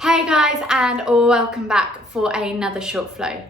Hey guys, and welcome back for another short flow.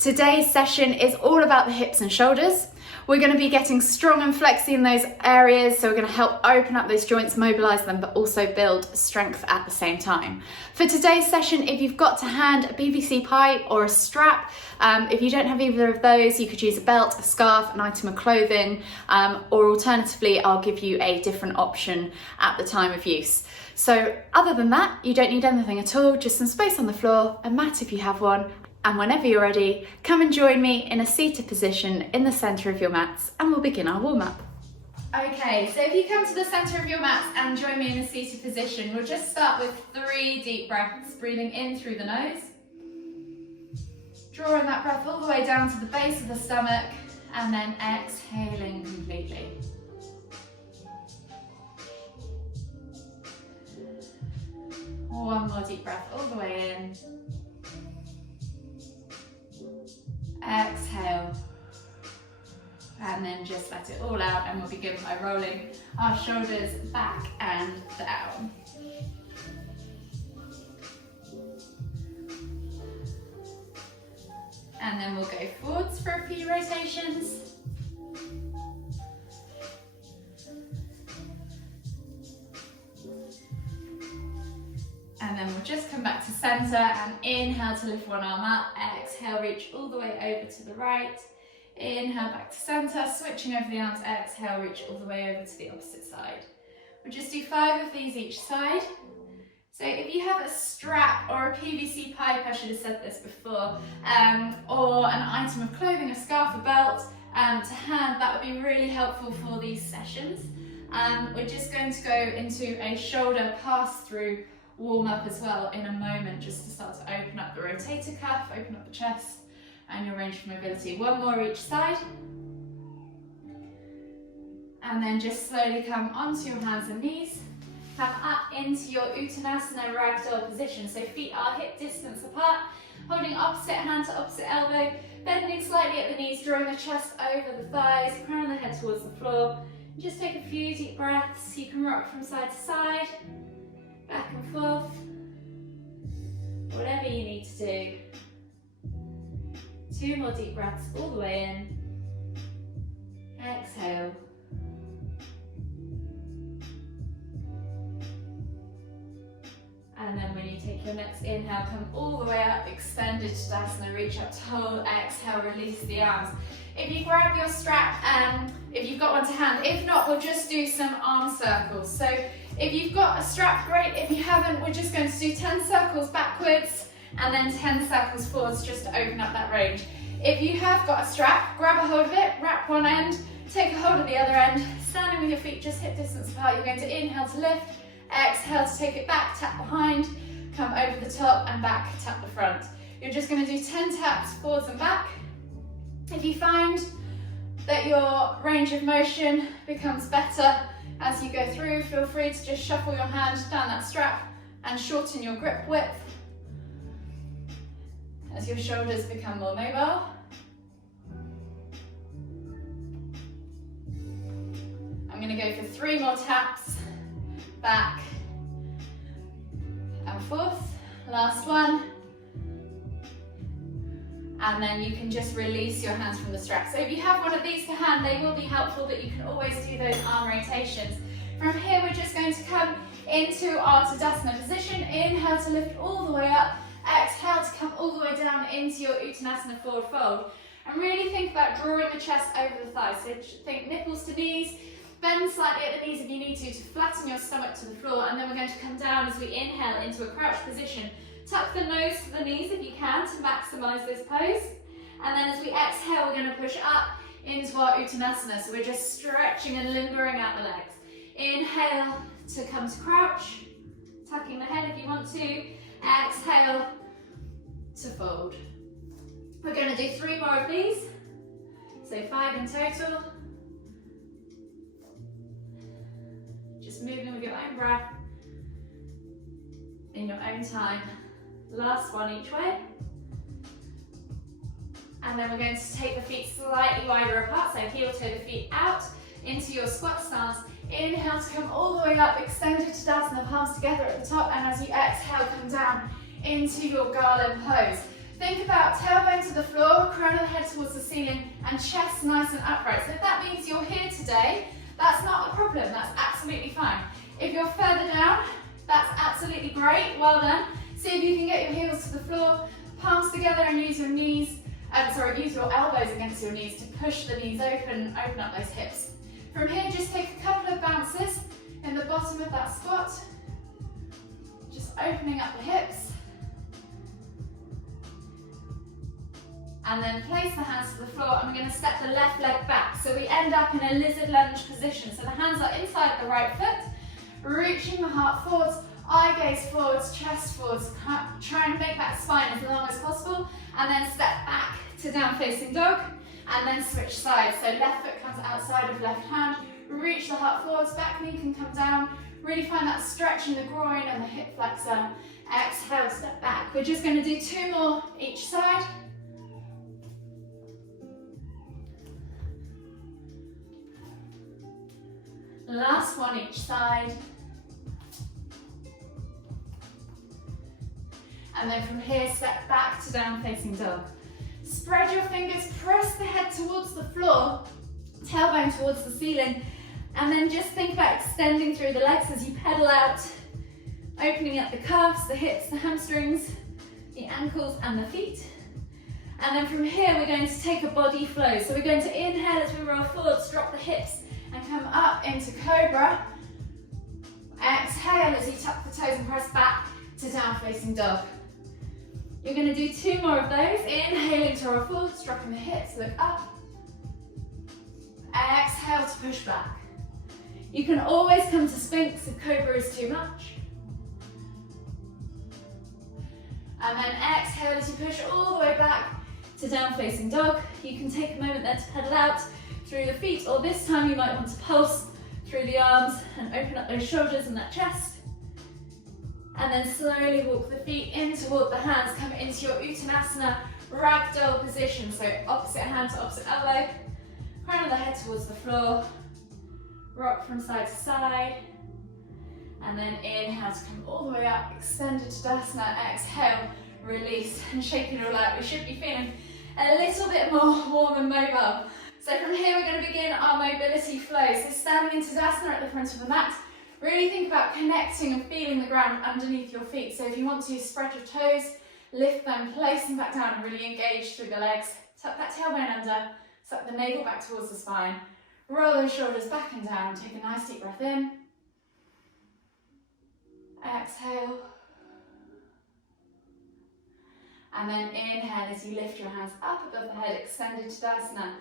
Today's session is all about the hips and shoulders. We're going to be getting strong and flexy in those areas, so we're going to help open up those joints, mobilize them, but also build strength at the same time. For today's session, if you've got to hand a PVC pipe or a strap, if you don't have either of those, you could use a belt, a scarf, an item of clothing, or alternatively, I'll give you a different option at the time of use. So other than that, you don't need anything at all, just some space on the floor, a mat if you have one, and whenever you're ready, come and join me in a seated position in the centre of your mats and we'll begin our warm-up. Okay, so if you come to the centre of your mats and join me in a seated position, we'll just start with 3 deep breaths, breathing in through the nose, drawing that breath all the way down to the base of the stomach, and then exhaling completely. One more deep breath all the way in. Exhale. And then just let it all out, and we'll begin by rolling our shoulders back and down. And then we'll go forwards for a few rotations. And then we'll just come back to center and inhale to lift one arm up. Exhale, reach all the way over to the right. Inhale back to center, switching over the arms. Exhale, reach all the way over to the opposite side. We'll just do 5 of these each side. So if you have a strap or a PVC pipe, I should have said this before, or an item of clothing, a scarf, a belt, to hand, that would be really helpful for these sessions. We're just going to go into a shoulder pass-through warm up as well in a moment, just to start to open up the rotator cuff, open up the chest and your range of mobility. 1 more each side. And then just slowly come onto your hands and knees. Come up into your Uttanasana ragdoll position. So feet are hip distance apart, holding opposite hand to opposite elbow, bending slightly at the knees, drawing the chest over the thighs, crown of the head towards the floor. Just take a few deep breaths. You can rock from side to side, back and forth, whatever you need to do. 2 more deep breaths all the way in. Exhale. And then when you take your next inhale, come all the way up, extended Tadasana, reach up tall, exhale, release the arms. If you grab your strap, if you've got one to hand, if not, we'll just do some arm circles. So if you've got a strap, great. If you haven't, we're just going to do 10 circles backwards and then 10 circles forwards, just to open up that range. If you have got a strap, grab a hold of it, wrap one end, take a hold of the other end, standing with your feet just hip distance apart. You're going to inhale to lift, exhale to take it back, tap behind, come over the top and back, tap the front. You're just going to do 10 taps forwards and back. If you find that your range of motion becomes better as you go through, feel free to just shuffle your hand down that strap and shorten your grip width as your shoulders become more mobile. I'm going to go for 3 more taps, back and forth. Last one. And then you can just release your hands from the strap. So if you have one of these to hand, they will be helpful, but you can always do those arm rotations. From here, we're just going to come into our Tadasana position. Inhale to lift all the way up. Exhale to come all the way down into your Uttanasana forward fold. And really think about drawing the chest over the thighs. So think nipples to knees. Bend slightly at the knees if you need to flatten your stomach to the floor. And then we're going to come down as we inhale into a crouch position. Tuck the nose to the knees if you can to maximise this pose. And then as we exhale, we're going to push up into our Uttanasana. So we're just stretching and limbering out the legs. Inhale to come to crouch, tucking the head if you want to. Exhale to fold. We're going to do 3 more of these. So 5 in total. Just moving with your own breath, in your own time. Last one each way. And then we're going to take the feet slightly wider apart, so heel toe the feet out into your squat stance. Inhale to come all the way up, extended Tadasana, palms together at the top, and as you exhale, come down into your garland pose. Think about tailbone to the floor, crown of the head towards the ceiling, and chest nice and upright. So if that means you're here today, that's not a problem, that's absolutely fine. If you're further down, that's absolutely great, well done. See if you can get your heels to the floor, palms together, and use your knees, use your elbows against your knees to push the knees open up those hips. From here, just take a couple of bounces in the bottom of that squat, just opening up the hips. And then place the hands to the floor, and we're going to step the left leg back. So we end up in a lizard lunge position. So the hands are inside the right foot, reaching the heart forwards, eye gaze forwards, chest forwards. Try and make that spine as long as possible, and then step back to down facing dog, and then switch sides. So left foot comes outside of left hand, reach the heart forwards, back knee can come down, really find that stretch in the groin and the hip flexor. Exhale, step back. We're just going to do 2 more each side. Last one each side. And then from here, step back to down facing dog. Spread your fingers, press the head towards the floor, tailbone towards the ceiling, and then just think about extending through the legs as you pedal out, opening up the calves, the hips, the hamstrings, the ankles and the feet. And then from here, we're going to take a body flow. So we're going to inhale as we roll forwards, drop the hips, and come up into cobra. Exhale as you tuck the toes and press back to down facing dog. You're going to do 2 more of those. Inhaling to roll forwards, dropping the hips, look up. Exhale to push back. You can always come to Sphinx if cobra is too much. And then exhale as you push all the way back to down facing dog. You can take a moment there to pedal out through the feet, or this time you might want to pulse through the arms and open up those shoulders and that chest. And then slowly walk the feet in toward the hands, come into your Uttanasana ragdoll position. So opposite hand to opposite elbow, crown of the head towards the floor, rock from side to side. And then inhale to come all the way up, extended Tadasana, exhale, release, and shake it all out. We should be feeling a little bit more warm and mobile. So from here, we're going to begin our mobility flow. So standing in Tadasana at the front of the mat, really think about connecting and feeling the ground underneath your feet. So if you want to, spread your toes, lift them, place them back down, and really engage through the legs. Tuck that tailbone under, suck the navel back towards the spine. Roll those shoulders back and down. Take a nice deep breath in. Exhale. And then inhale as you lift your hands up above the head, extended Tadasana.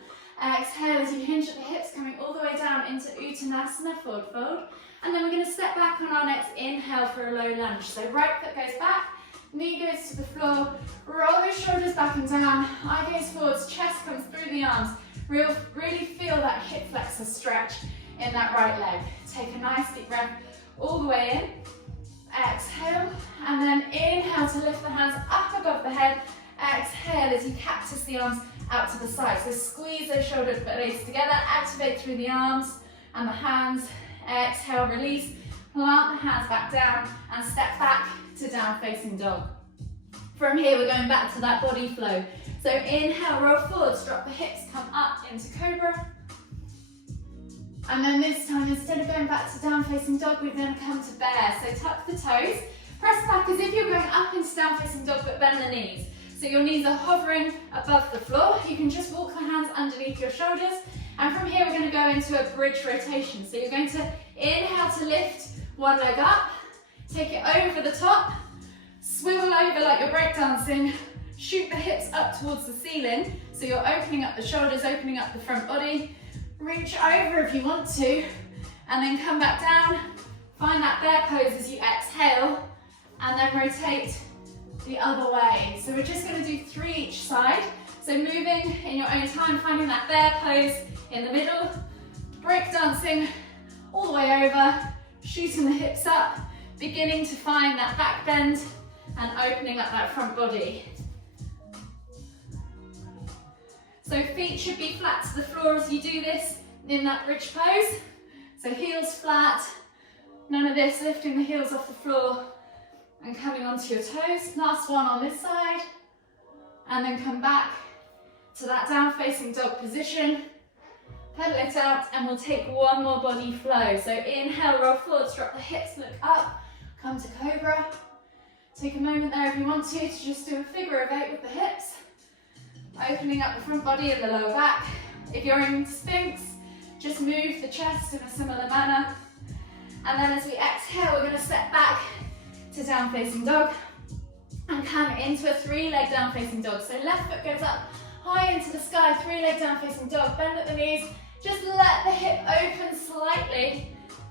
Exhale as you hinge at the hips, coming all the way down into Uttanasana, forward fold. And then we're going to step back on our next inhale for a low lunge. So right foot goes back, knee goes to the floor, roll your shoulders back and down, eye gaze forwards, chest comes through the arms. Really feel that hip flexor stretch in that right leg. Take a nice deep breath all the way in. Exhale, and then inhale to lift the hands up above the head. Exhale as you cactus the arms out to the side. So squeeze those shoulder blades together, activate through the arms and the hands. Exhale, release, plant the hands back down and step back to down facing dog. From here, we're going back to that body flow. So inhale, roll forwards, drop the hips, come up into cobra. And then this time, instead of going back to down facing dog, we're going to come to bear. So tuck the toes, press back as if you're going up into down facing dog, but bend the knees. So your knees are hovering above the floor. You can just walk the hands underneath your shoulders. And from here, we're going to go into a bridge rotation. So you're going to inhale to lift one leg up, take it over the top, swivel over like you're breakdancing, shoot the hips up towards the ceiling. So you're opening up the shoulders, opening up the front body. Reach over if you want to, and then come back down. Find that bear pose as you exhale, and then rotate the other way. So we're just going to do 3 each side. So moving in your own time, finding that bear pose in the middle, break dancing all the way over, shooting the hips up, beginning to find that back bend and opening up that front body. So feet should be flat to the floor as you do this in that bridge pose. So heels flat, none of this lifting the heels off the floor and coming onto your toes. Last one on this side, and then come back to that down facing dog position. Pedal it out, and we'll take one more body flow. So inhale, roll forwards, drop the hips, look up, come to cobra. Take a moment there if you want to just do a figure of 8 with the hips, opening up the front body and the lower back. If you're in Sphinx, just move the chest in a similar manner. And then as we exhale, we're going to step back to down facing dog and come into a 3-leg down facing dog. So left foot goes up high into the sky, 3-leg down facing dog, bend at the knees, just let the hip open slightly,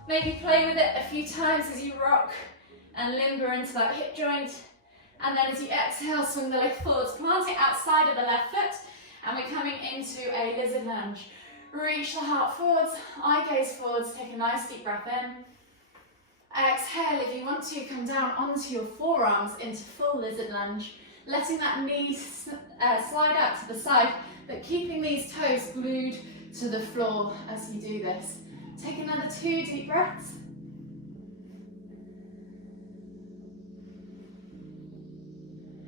maybe play with it a few times as you rock and limber into that hip joint, and then as you exhale, swing the leg forwards, planting outside of the left foot, and we're coming into a lizard lunge. Reach the heart forwards, eye gaze forwards, take a nice deep breath in. Exhale, if you want to, come down onto your forearms into full lizard lunge, letting that knee slide out to the side, but keeping these toes glued to the floor as you do this. Take another 2 deep breaths.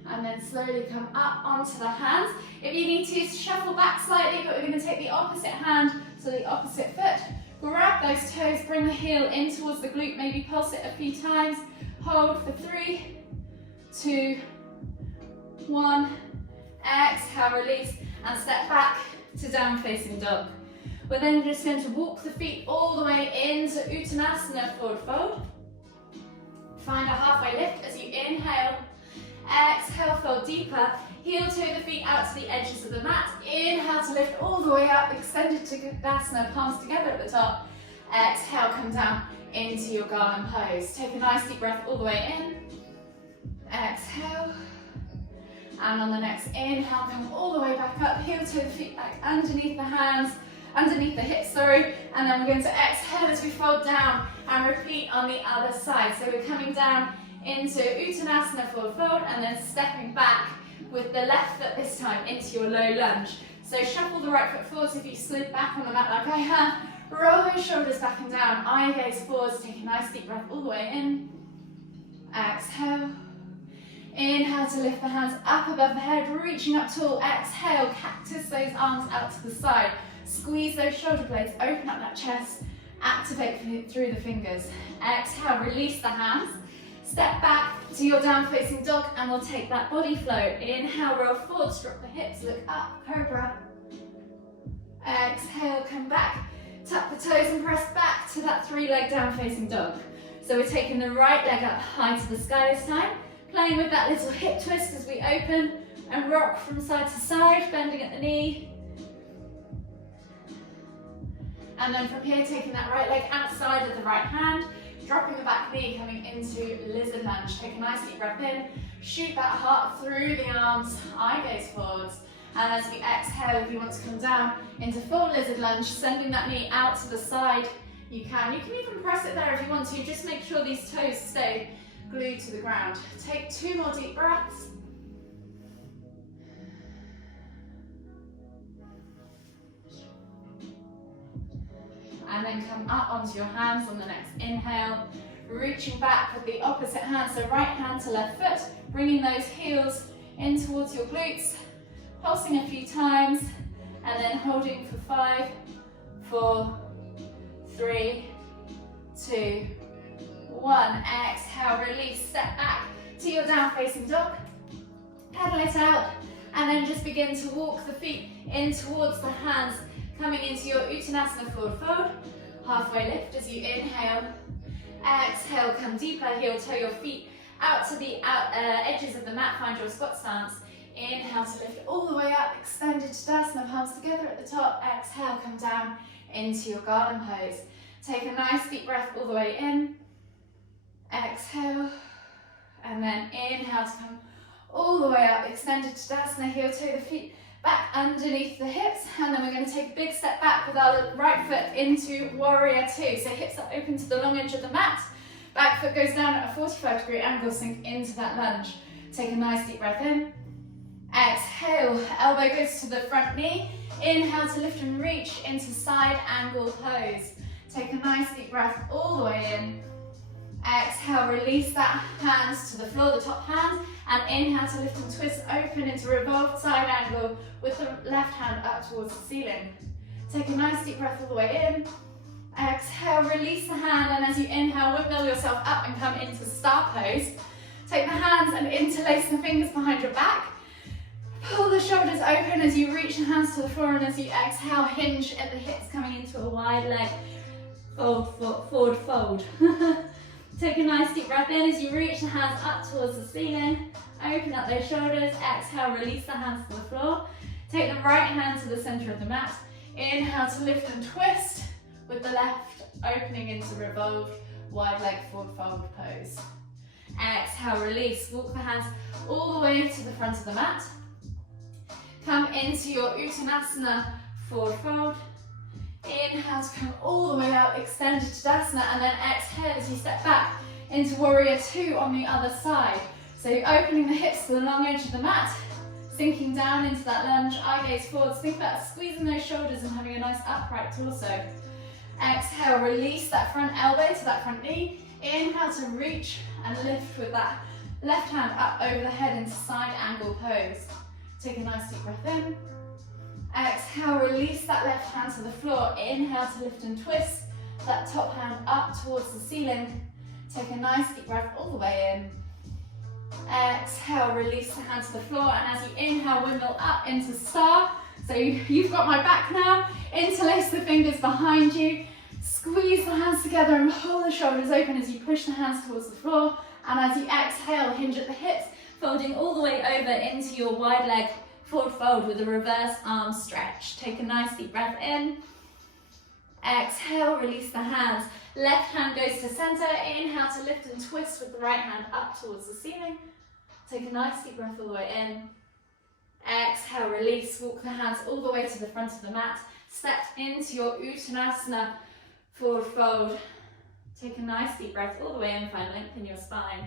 And then slowly come up onto the hands. If you need to, shuffle back slightly, but we're going to take the opposite hand to the opposite foot. Grab those toes, bring the heel in towards the glute, maybe pulse it a few times. Hold for 3, 2, 1. Exhale, release, and step back to down facing dog. We're then just going to walk the feet all the way into Uttanasana, forward fold. Find a halfway lift as you inhale. Exhale, fold deeper. Heel toe the feet out to the edges of the mat. Inhale to lift all the way up, extended to Tadasana, palms together at the top. Exhale, come down into your garland pose. Take a nice deep breath all the way in. Exhale. And on the next inhale, come all the way back up. Heel toe the feet back underneath the hands, underneath the hips, sorry. And then we're going to exhale as we fold down and repeat on the other side. So we're coming down into Uttanasana, forward fold, and then stepping back with the left foot this time into your low lunge. So shuffle the right foot forwards if you slid back on the mat like I have. Roll those shoulders back and down. Eye gaze forwards. Take a nice deep breath all the way in. Exhale. Inhale to lift the hands up above the head, reaching up tall. Exhale, cactus those arms out to the side. Squeeze those shoulder blades, open up that chest, activate through the fingers. Exhale, release the hands. Step back to your down facing dog, and we'll take that body flow. Inhale, roll forwards, drop the hips, look up, cobra. Exhale, come back, tuck the toes and press back to that 3-leg down facing dog. So we're taking the right leg up high to the sky this time, playing with that little hip twist as we open and rock from side to side, bending at the knee. And then from here, taking that right leg outside of the right hand, dropping the back knee, coming into lizard lunge. Take a nice deep breath in, shoot that heart through the arms, eye gaze forwards. And as we exhale, if you want to come down into full lizard lunge, sending that knee out to the side, you can. You can even press it there if you want to. Just make sure these toes stay glued to the ground. Take 2 more deep breaths. And then come up onto your hands on the next inhale, reaching back with the opposite hand, so right hand to left foot, bringing those heels in towards your glutes, pulsing a few times, and then holding for 5, 4, 3, 2, 1. Exhale, release, step back to your down facing dog, pedal it out, and then just begin to walk the feet in towards the hands, coming into your Uttanasana, forward fold. Halfway lift as you inhale. Exhale, come deeper, heel toe your feet out to the edges of the mat, find your squat stance. Inhale to lift all the way up, extended Tadasana, palms together at the top. Exhale, come down into your garland pose. Take a nice deep breath all the way in. Exhale, and then inhale to come all the way up, extended Tadasana, heel toe the feet back underneath the hips, and then we're going to take a big step back with our right foot into warrior 2. So hips are open to the long edge of the mat, back foot goes down at a 45-degree angle, sink into that lunge. Take a nice deep breath in. Exhale, elbow goes to the front knee. Inhale to lift and reach into side angle pose. Take a nice deep breath all the way in. Exhale, release that hands to the floor, the top hand, and inhale to lift and twist, open into revolved side angle with the left hand up towards the ceiling. Take a nice deep breath all the way in. Exhale, release the hand, and as you inhale, windmill yourself up and come into star pose. Take the hands and interlace the fingers behind your back. Pull the shoulders open as you reach the hands to the floor, and as you exhale, hinge at the hips, coming into a wide leg forward fold. Take a nice deep breath in as you reach the hands up towards the ceiling. Open up those shoulders. Exhale, release the hands to the floor. Take the right hand to the center of the mat. Inhale to lift and twist with the left opening into revolved wide leg forward fold pose. Exhale, release. Walk the hands all the way to the front of the mat. Come into your Uttanasana forward fold. Inhale to come all the way out, extended Tadasana, and then exhale as you step back into Warrior Two on the other side. So you're opening the hips to the long edge of the mat, sinking down into that lunge, eye gaze forwards. Think about squeezing those shoulders and having a nice upright torso. Exhale, release that front elbow to that front knee. Inhale to reach and lift with that left hand up over the head into side angle pose. Take a nice deep breath in. Exhale, release that left hand to the floor. Inhale to lift and twist that top hand up towards the ceiling. Take a nice deep breath all the way in. Exhale, release the hand to the floor, and as you inhale, windmill up into star. So you've got my back now. Interlace the fingers behind you. Squeeze the hands together and pull the shoulders open as you push the hands towards the floor. And as you exhale, hinge at the hips, folding all the way over into your wide leg forward fold with a reverse arm stretch. Take a nice deep breath in. Exhale, release the hands. Left hand goes to center. Inhale to lift and twist with the right hand up towards the ceiling. Take a nice deep breath all the way in. Exhale, release. Walk the hands all the way to the front of the mat. Step into your Uttanasana forward fold. Take a nice deep breath all the way in. Find length in your spine.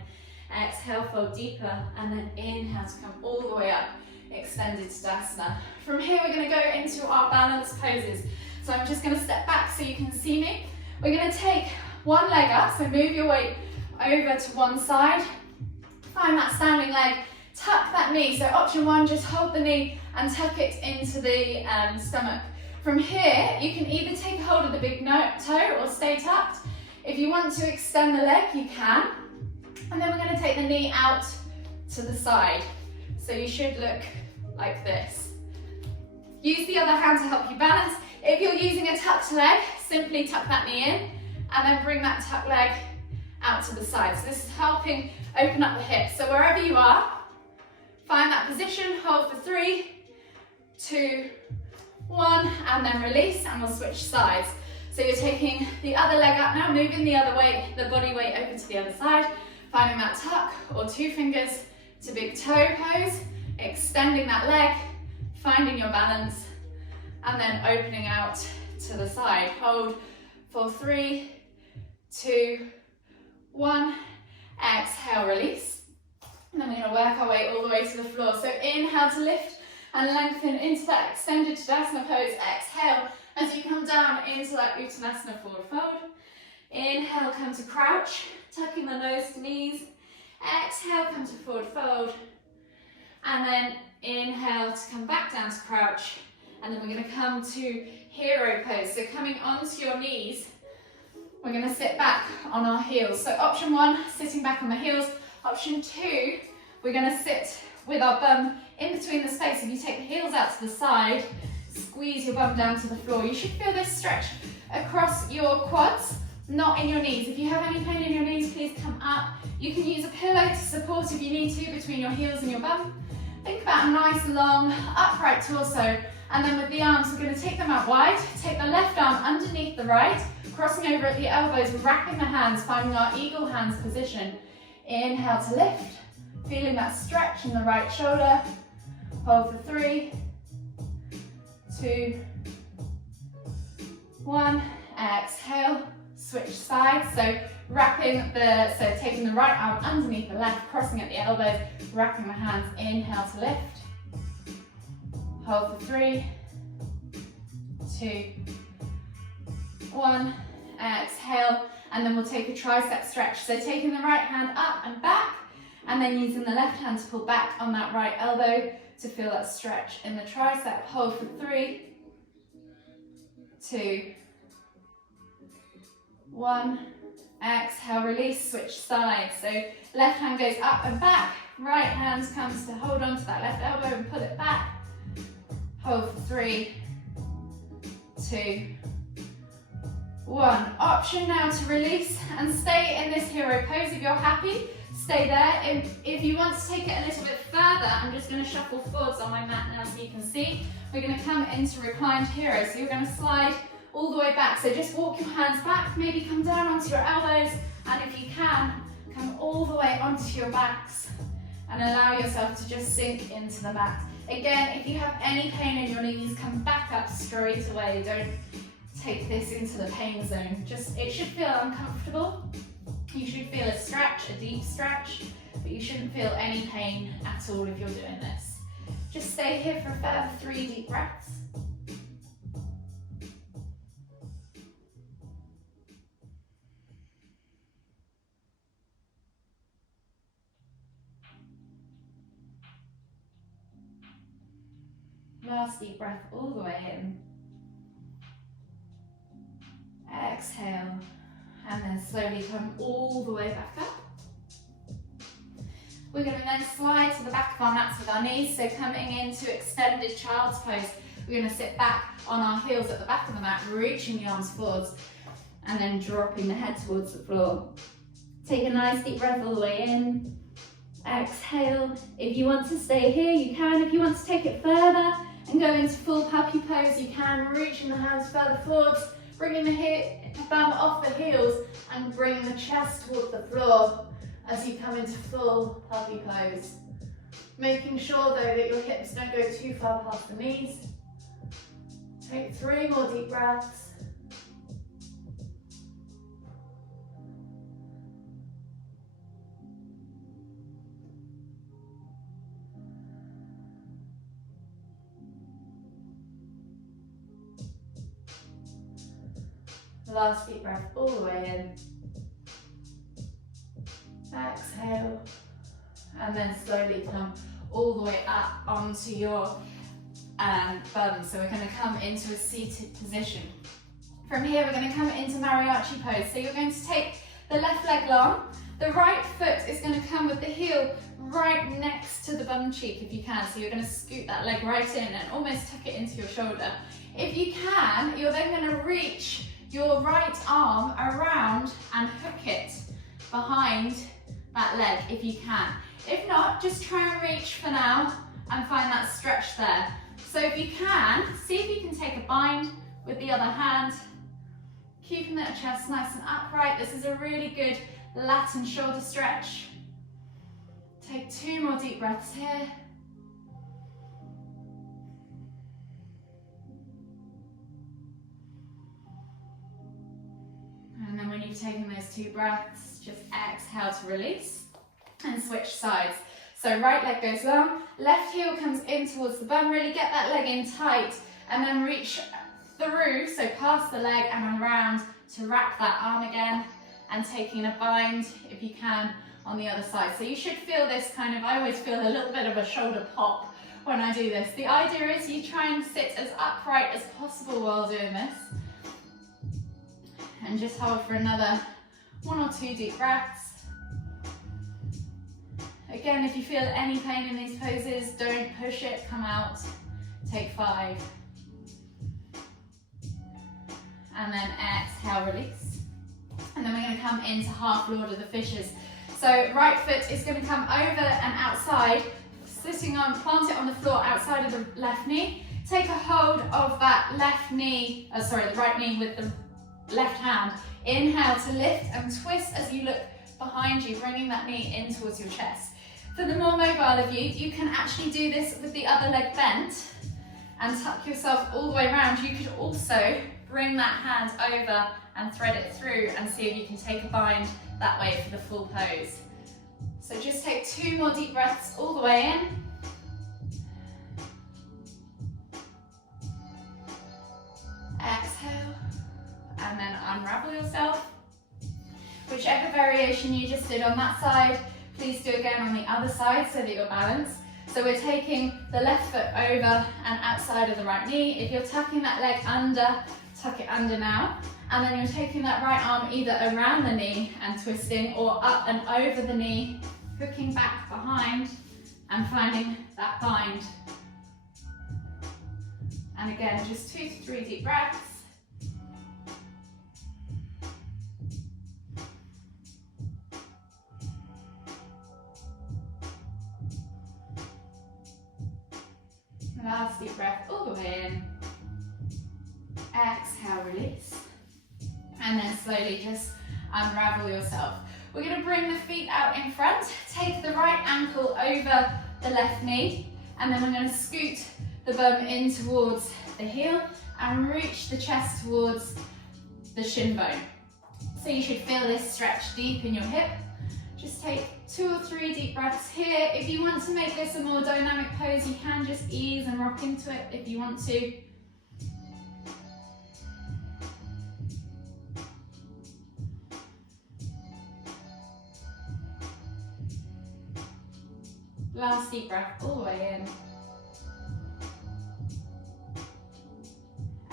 Exhale, fold deeper, and then inhale to come all the way up. Extended Tadasana. From here, we're going to go into our balance poses. So I'm just going to step back so you can see me. We're going to take one leg up, so move your weight over to one side. Find that standing leg, tuck that knee. So option one, just hold the knee and tuck it into the stomach. From here, you can either take hold of the big toe or stay tucked. If you want to extend the leg, you can. And then we're going to take the knee out to the side. So you should look like this. Use the other hand to help you balance. If you're using a tucked leg, simply tuck that knee in and then bring that tucked leg out to the side. So this is helping open up the hips. So wherever you are, find that position, hold for 3, 2, 1, and then release, and we'll switch sides. So you're taking the other leg up now, moving the other weight, the body weight over to the other side, finding that tuck or 2 fingers to big toe pose, extending that leg, finding your balance, and then opening out to the side. Hold for 3, 2, 1, exhale, release. And then we're going to work our way all the way to the floor. So inhale to lift and lengthen into that extended Tadasana pose. Exhale as you come down into that Uttanasana forward fold. Inhale, come to crouch, tucking the nose to knees. Exhale, come to forward fold. And then inhale to come back down to crouch. And then we're going to come to hero pose. So coming onto your knees, we're going to sit back on our heels. So option 1, sitting back on the heels. Option 2, we're going to sit with our bum in between the space. If you take the heels out to the side, squeeze your bum down to the floor. You should feel this stretch across your quads, not in your knees. If you have any pain in your knees, please come up. You can use a pillow to support if you need to between your heels and your bum. Think about a nice long upright torso, and then with the arms we're going to take them out wide. Take the left arm underneath the right, crossing over at the elbows, wrapping the hands, finding our eagle hands position. Inhale to lift, feeling that stretch in the right shoulder. Hold for 3, 2, 1, exhale, switch sides. So taking the right arm underneath the left, crossing at the elbows, wrapping the hands. Inhale to lift. Hold for 3, 2, 1, exhale, and then we'll take a tricep stretch. So taking the right hand up and back, and then using the left hand to pull back on that right elbow to feel that stretch in the tricep. Hold for 3, 2, 1. Exhale, release, switch sides. So left hand goes up and back, right hand comes to hold on to that left elbow and pull it back. Hold for 3, 2, 1. Option now to release and stay in this hero pose if you're happy. Stay there. If you want to take it a little bit further, I'm just going to shuffle forwards on my mat now so you can see. We're going to come into reclined hero. So you're going to slide all the way back. So just walk your hands back, maybe come down onto your elbows, and if you can, come all the way onto your backs and allow yourself to just sink into the mat. Again, if you have any pain in your knees, come back up straight away. Don't take this into the pain zone. It should feel uncomfortable. You should feel a stretch, a deep stretch, but you shouldn't feel any pain at all if you're doing this. Just stay here for a further 3 deep breaths. Last deep breath all the way in. Exhale, and then slowly come all the way back up. We're going to then slide to the back of our mats with our knees, so coming into extended child's pose, we're going to sit back on our heels at the back of the mat, reaching the arms forwards, and then dropping the head towards the floor. Take a nice deep breath all the way in. Exhale. If you want to stay here, you can. If you want to take it further and go into full puppy pose, you can, reaching the hands further forwards, bringing the bum off the heels and bringing the chest towards the floor as you come into full puppy pose. Making sure though that your hips don't go too far past the knees. Take 3 more deep breaths. Last deep breath all the way in. Exhale. And then slowly come all the way up onto your bum. So we're going to come into a seated position. From here we're going to come into mariachi pose. So you're going to take the left leg long. The right foot is going to come with the heel right next to the bum cheek if you can. So you're going to scoot that leg right in and almost tuck it into your shoulder. If you can, you're then going to reach your right arm around and hook it behind that leg if you can. If not, just try and reach for now and find that stretch there. So if you can, see if you can take a bind with the other hand, keeping that chest nice and upright. This is a really good lat and shoulder stretch. Take 2 more deep breaths here. And then when you've taken those 2 breaths, just exhale to release and switch sides. So right leg goes long, left heel comes in towards the bum, really get that leg in tight, and then reach through, so past the leg and around to wrap that arm again, and taking a bind, if you can, on the other side. So you should feel this kind of, I always feel a little bit of a shoulder pop when I do this. The idea is you try and sit as upright as possible while doing this. And just hold for another 1 or 2 deep breaths. Again, if you feel any pain in these poses, don't push it, come out. Take 5. And then exhale, release. And then we're going to come into half Lord of the Fishes. So right foot is going to come over and outside, sitting on, plant it on the floor outside of the left knee. Take a hold of that left knee, the right knee with the left hand. Inhale to lift and twist as you look behind you, bringing that knee in towards your chest. For the more mobile of you, you can actually do this with the other leg bent and tuck yourself all the way around. You could also bring that hand over and thread it through and see if you can take a bind that way for the full pose. So just take 2 more deep breaths all the way in. Exhale and then unravel yourself. Whichever variation you just did on that side, please do again on the other side so that you're balanced. So we're taking the left foot over and outside of the right knee. If you're tucking that leg under, tuck it under now. And then you're taking that right arm either around the knee and twisting, or up and over the knee, hooking back behind and finding that bind. And again, just 2 to 3 deep breaths. Last deep breath all the way in. Exhale, release. And then slowly just unravel yourself. We're going to bring the feet out in front. Take the right ankle over the left knee. And then we're going to scoot the bum in towards the heel and reach the chest towards the shin bone. So you should feel this stretch deep in your hip. Just take 2 or 3 deep breaths here. If you want to make this a more dynamic pose, you can just ease and rock into it if you want to. Last deep breath all the way in.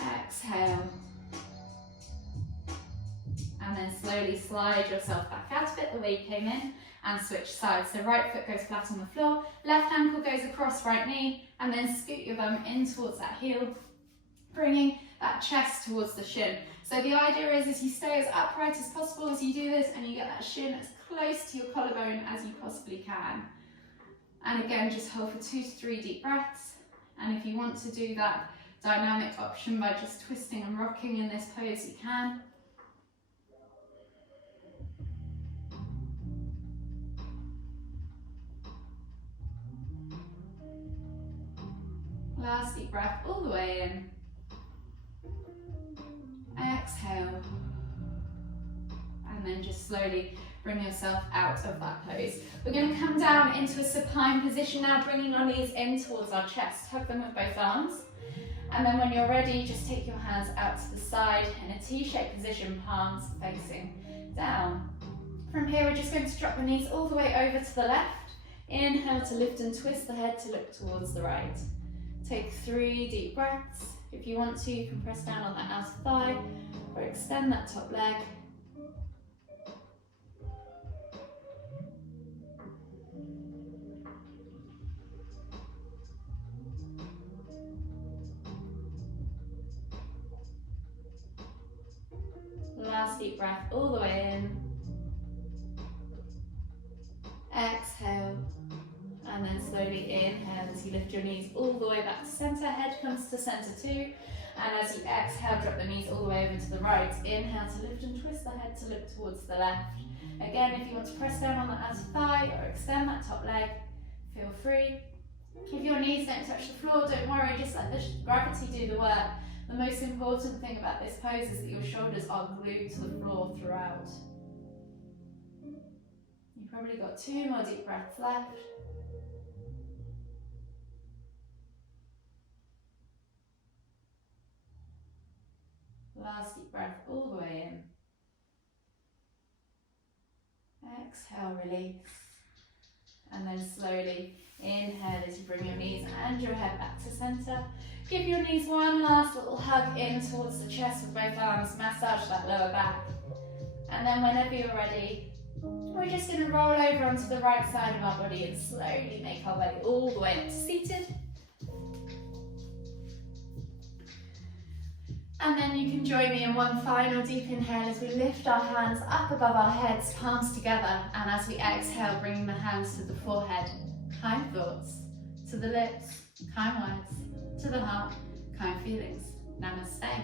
Exhale. And then slowly slide yourself back out of it the way you came in and switch sides. So right foot goes flat on the floor, left ankle goes across right knee, and then scoot your bum in towards that heel, bringing that chest towards the shin. So the idea is you stay as upright as possible as you do this, and you get that shin as close to your collarbone as you possibly can. And again, just hold for 2 to 3 deep breaths. And if you want to do that dynamic option by just twisting and rocking in this pose, you can. Last deep breath all the way in. Exhale. And then just slowly bring yourself out of that pose. We're going to come down into a supine position now, bringing our knees in towards our chest. Hug them with both arms. And then when you're ready, just take your hands out to the side in a T-shaped position, palms facing down. From here, we're just going to drop the knees all the way over to the left. Inhale to lift and twist the head to look towards the right. Take 3 deep breaths. If you want to, you can press down on that outer thigh or extend that top leg. Last deep breath all the way in. Exhale. And then slowly inhale as you lift your knees all the way back to center. Head comes to center too. And as you exhale, drop the knees all the way over to the right. Inhale to lift and twist the head to look towards the left. Again, if you want to press down on the outer thigh or extend that top leg, feel free. If your knees don't touch the floor, don't worry, just let the gravity do the work. The most important thing about this pose is that your shoulders are glued to the floor throughout. You've probably got 2 more deep breaths left. Last deep breath all the way in. Exhale, release. And then slowly inhale as you bring your knees and your head back to center. Give your knees one last little hug in towards the chest with both arms. Massage that lower back. And then whenever you're ready, we're just going to roll over onto the right side of our body and slowly make our way all the way up to seated. And then you can join me in one final deep inhale as we lift our hands up above our heads, palms together, and as we exhale, bringing the hands to the forehead. Kind thoughts, to the lips, kind words, to the heart, kind feelings. Namaste.